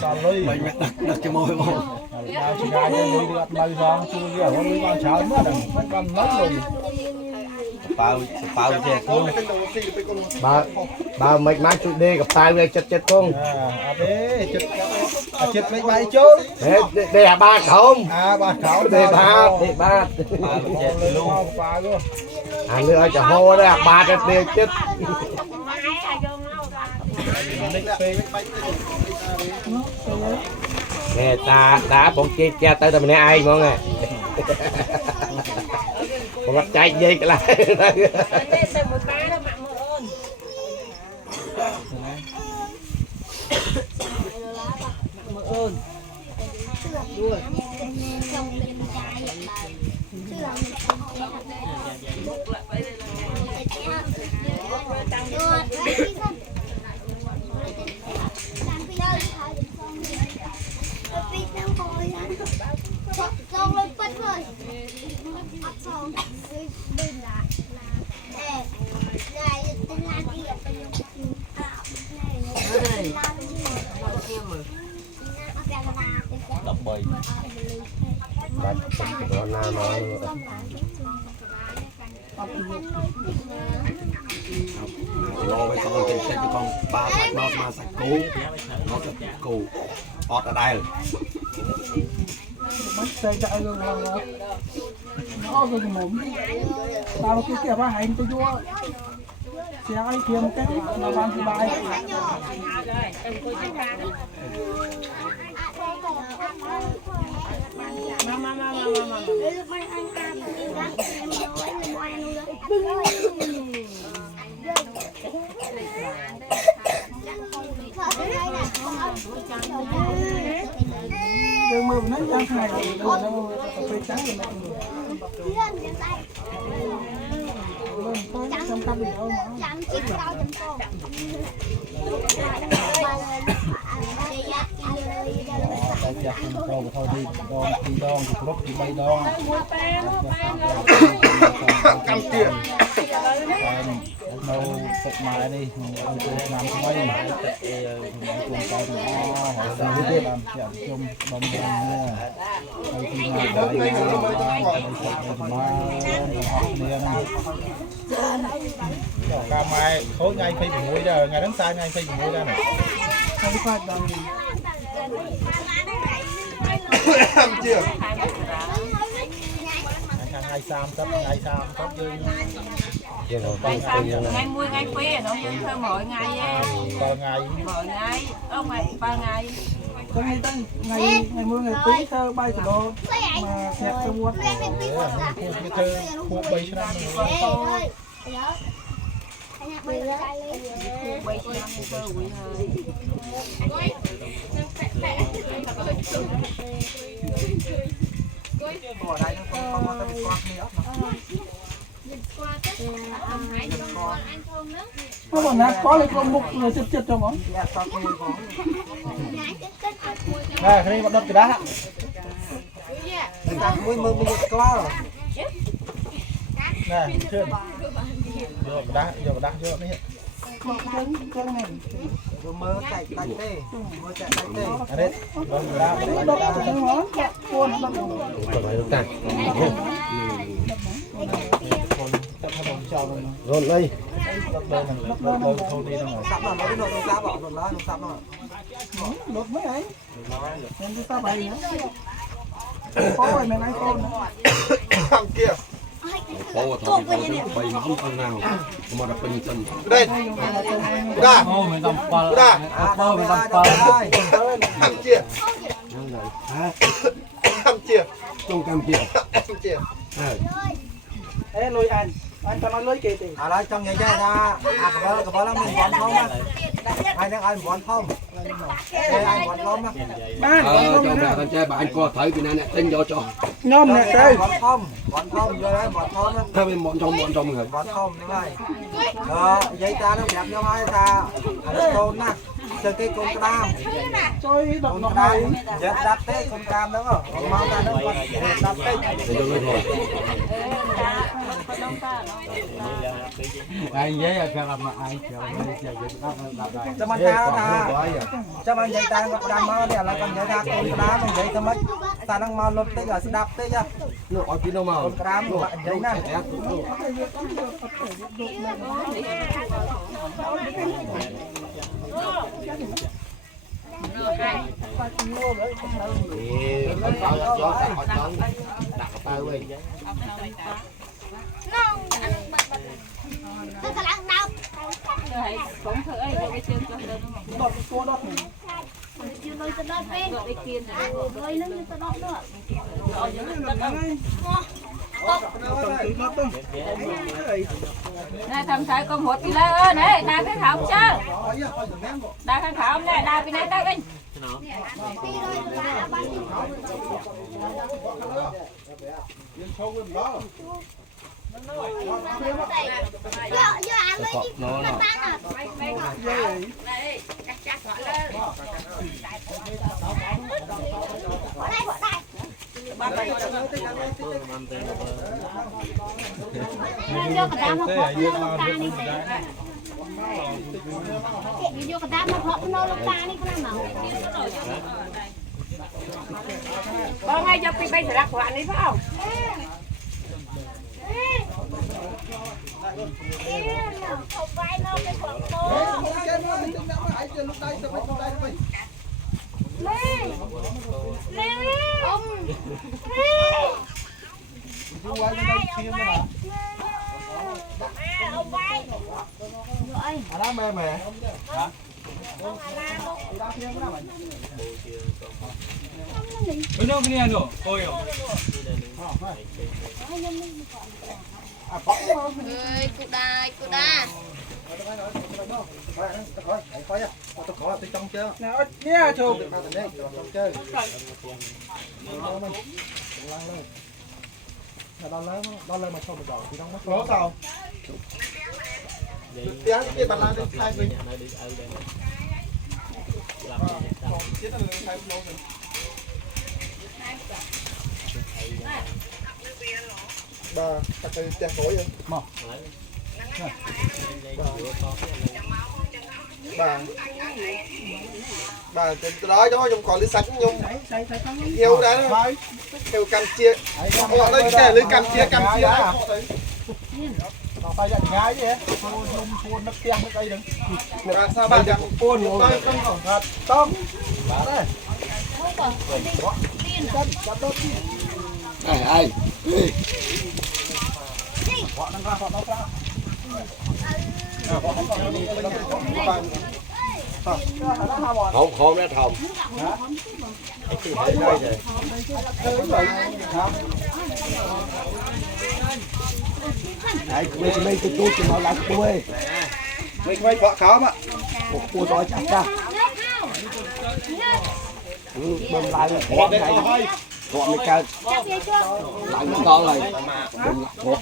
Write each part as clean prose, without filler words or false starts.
sao lưới mình đặt cho môi không chỉ ra cái lưới đặt lưới vàng chui kia có lưới vàng cháo nữa đừng con mất rồi bao che con ba mấy má chui đê gặp tai về chết con đấy chết mấy bài chốt để ba không ba khảo để ba luôn ba luôn nữa cho hô đấy ba cái đê chết nè ta đã bọn kia cha tới tao mình ai ngon nè còn bắt chạy gì cái lại Con lên phân rồi. Ấp xong bên lại là này tên là gì ạ? đập bầy lo với con trên cho con ba sạch nó mà sạch cũ ọt ở đây bắt xe chạy rồi nó rồi mồm tao cái kia ba hành tôi vua xe ai kia một cái là ban thứ bài đừng mơ nó trắng này rồi nó phải trắng rồi này trong cặp biển đâu mà chặt con thôi đi đòn lúc thì bay đòn cam tiền nấu phục mài đi làm mấy cùng con nó họ sẽ làm chậm chung đồng nha khi mà đại ca mai khối ngay phi mũi ra ngày tháng sai ngay phi mũi ra này không phải đâu chưa ngày sam cấp dương ngày mui ngày phê nó thôi mỗi ngày mỗi ngày ông ngày 3 ngày có ngày mưa ngày tí thơ bay của đồ mà xẹt cho muôn cái thơ khu bay cho năm có còn nát có lấy con mục người chết cho món này cái này bắt đập từ đá mưa có nè chưa vô đá vô đấy con này mưa chạy tay tê anh đấy đá món con rồi đây thôi đi đâu sắp là nó nó sắp bỏ rồi nó sắp rồi lột mấy ấy nên tôi ta bày nữa có rồi mày nói con thằng kia có thôi bay mắm con nào mà đặt bình chân đây ra mình làm pha ra mình làm pha thằng kia thằng kia trong cam kia thằng kia ê lôi anh cho nó lưới kì thì đây trong nhà chơi ra cái bữa lắm mình bón không á ai đang ăn bón không ai bón không á cho mẹ con trai bạn coi thấy cái này nè tinh vô cho nhom nè đây bón không vô đấy bón không á theo bên bọn trong rồi bón không như vậy giấy ta nó đẹp nhau hai ta con nè chơi cái con cam chơi đập con ngọc cam này giờ đạp tê con cam đúng không mau ra nó còn đạp tê ai vậy à cái làm ai chịu cho mình thao nè cho mình dây tay con cam mau nè là con dây ra con đá mình dây cho mấy ta đang mau lột tê rồi đạp tê nha Lu oi pino mau. con cam của bạn dây nè tôi cả lăng đau cũng thử ấy cái chân cho đọt cua đọt chưa tôi sẽ đốt bên rồi nó như tôi đốt nữa nè thầm sai con một đi lên ơi nè đa cái khảo chứ đa cái khảo nè đa bên này tới đi giờ ăn lấy đi nó tan à bỏ đây vô cái đám nó khó nó ta đi vô cái đám nó khó nó ta đi cái nào con ngay cho phi bay sẽ đặt hoạn đi phải không không phải nó cái khoảng đó đó mẹ mẹ bên đâu cái này nữa ôi ơi cụ đa nè chụp đó lên mà không được thì không có sao tiếng cái bàn lan đi hai mình bà ta cái tiền khối vậy bà từ đó cho trong khỏi lưới sạch nhung nhiều đấy theo Campuchia họ đây cái lưới Campuchia tay dạy gái gì hết phun nó tiếng nó cây đừng sao bà chẳng phun tay không thật không bà đây Ai họ đang ra họ đâu ra không ra thòng. Đấy, mấy cái tôi nó là tôi. mấy vợ kháo mà Một cua đói chắc ra. Bên lại là thọt này. Thọt mấy cái. Lại nó ngon này. Thọt.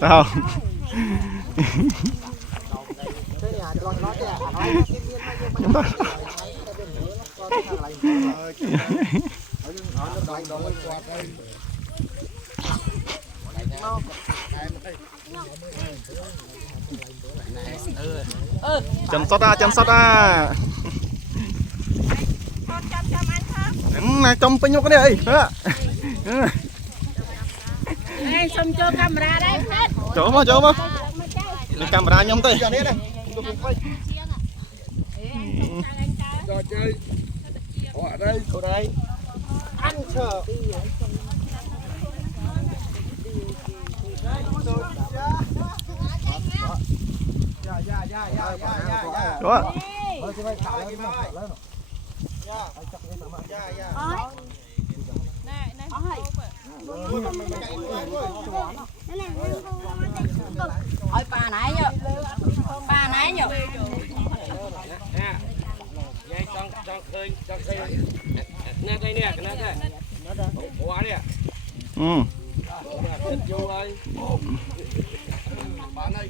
Sao? Chăm sóc à. Này trong pin vô cái này. Ê, xong cho camera đây. Chỗ mà. Lấy camera nhóm tới. Trò chơi. Ở đây. Ăn chờ. Đó. ôi bà nãy nhở bà nãy nhở vậy trong khơi nè đây nè cái này quá đi ạ vô ơi bán đây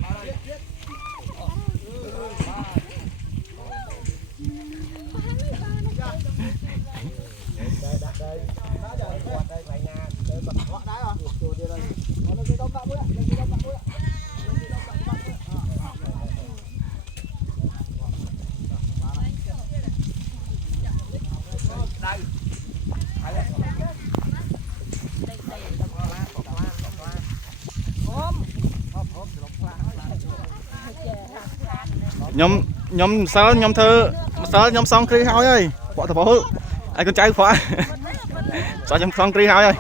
nhóm sao nhóm thơ sao nhóm xong kri hao ơi bỏ thằng bố ai con trai khóa sao nhóm xong kri hao ơi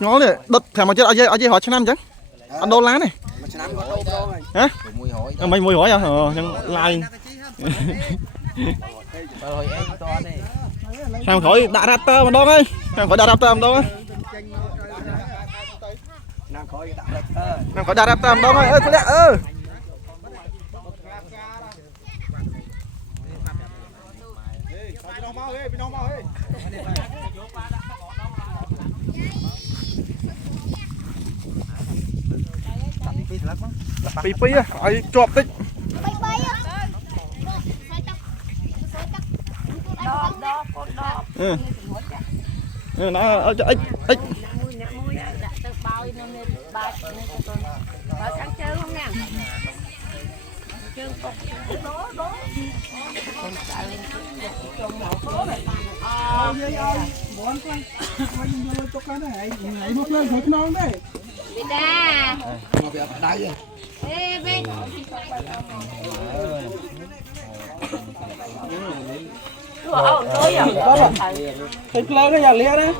nó này đứt thèm mà chết ở dây họ cho năm chứ ăn đô lá này hả mấy mùi hỏi à nhưng lai thèm khỏi đã raptor mà đâu ấy thèm khỏi đã raptor mà đâu ấy thèm khỏi đã raptor mà đâu ấy ơi lẹ pi pi á ai chọp tích nó ở cho ít thịt lớn cái giờ lia đấy.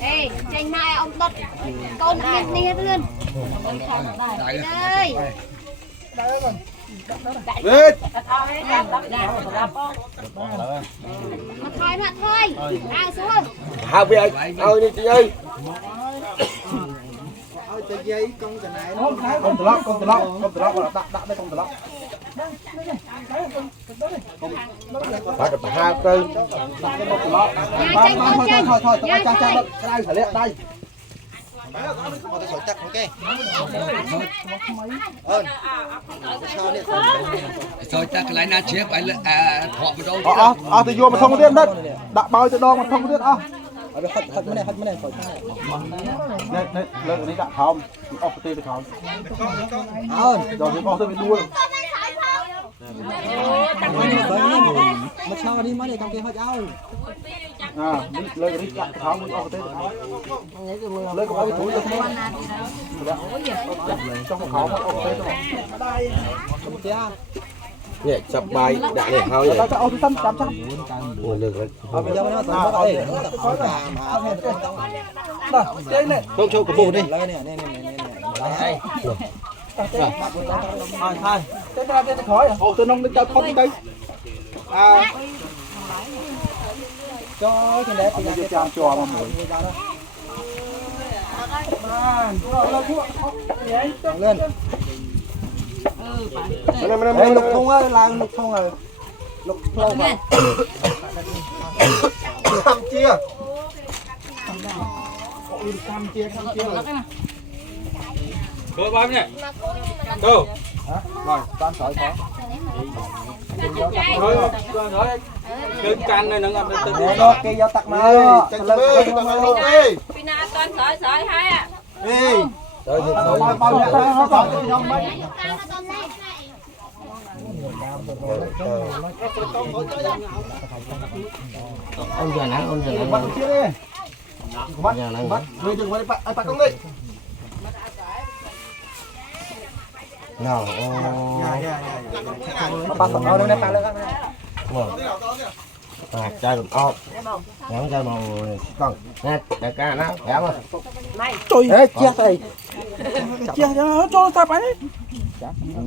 Ê, tranh mai ông đốt con nó đi hết luôn. Đây. Mà thôi. Ai xuống. hao về ao đi chị ơi con từ lóc đặt đây con từ lóc phải được hai cây thôi đây đây rồi ta lại na chép phải thọ vào đâu thì vô mà không có điện đất đã bao cho đo mà không có điện hết mấy này khỏi này lên này đã không off cái không rồi thì off cái đuôi mà sao đi mấy này con kia hơi ao lên cái đã không mình off cái lên cái túi lên trong cái khẩu off nhẹ chập bài đã để hao vậy tao off tâm chăm nguồn được rồi không cho của bồ đi thôi cái ra cái khỏi tôi nông đến không đây cho cái đẹp thì cho mà mũi lên lục thun á là lục thun rồi lục thun rồi cam chia rồi bao nhiêu đâu rồi toàn sỏi có rồi cứ can này nó ngập từ nó cây giao tắc mà pina toàn sợi hai à rồi bao nhiêu nó còn cái nhông mấy ông già nắng bắt chia đi bắt rồi đừng quay bắt con đi nào bắt con đây này lên chơi một con nhắn chơi màu con nè đại ca nó khỏe không Trời chia tay chia cho nó cho tao phải